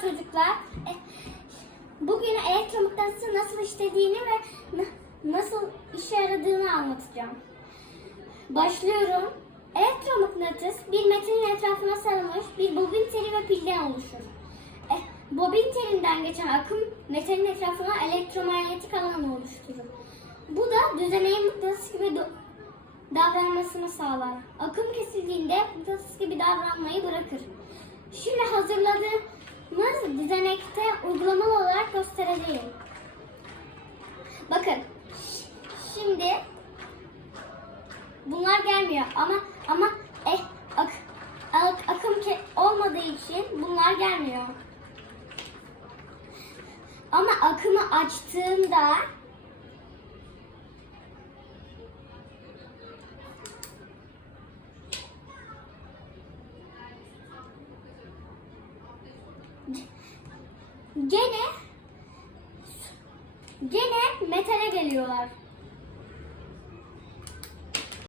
çocuklar. E, Bugün elektromıknatısı nasıl işlediğini ve na- nasıl işe yaradığını anlatacağım. Başlıyorum. Elektromıknatıs bir metalin etrafına sarılmış bir bobin teli ve pilden oluşur. E, bobin telinden geçen akım metalin etrafına elektromanyetik alan oluşturur. Bu da düzeneğin mıknatıs gibi davranmasını sağlar. Akım kesildiğinde mıknatıs gibi davranmayı bırakır. Şimdi hazırladığımız göstereceğim. Bakın şimdi bunlar gelmiyor ama ama eh, ak, ak- akım olmadığı için bunlar gelmiyor. Ama akımı açtığımda gene gene metale geliyorlar.